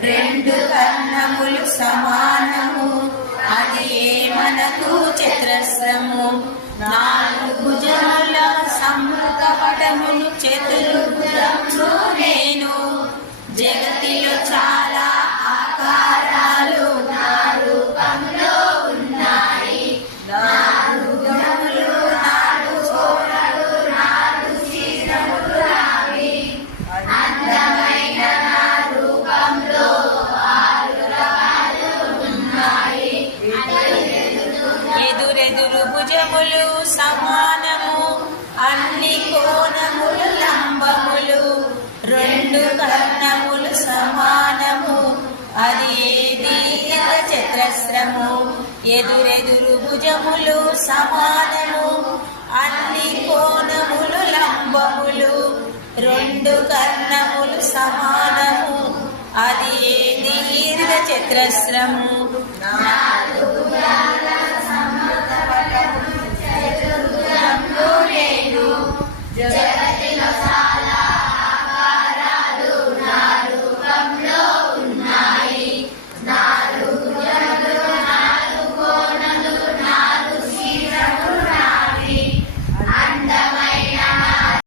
రెండు కర్ణములు సమానము. అది ఏ మనకు చతురస్రము? నాలుగు భుజముల సమ్ముఖ పటములు చతుర్భుజములు ఎదురెదురు సమానము అన్ని కోణములు లంబములు రెండు కర్ణములు సమానము. అది ఏది? చతురస్రము ఎదురెదురు భుజములు సమానము అన్ని కోణములు లంబములు రెండు కర్ణములు సమానము. అది దీర్ఘ చతురస్రము నా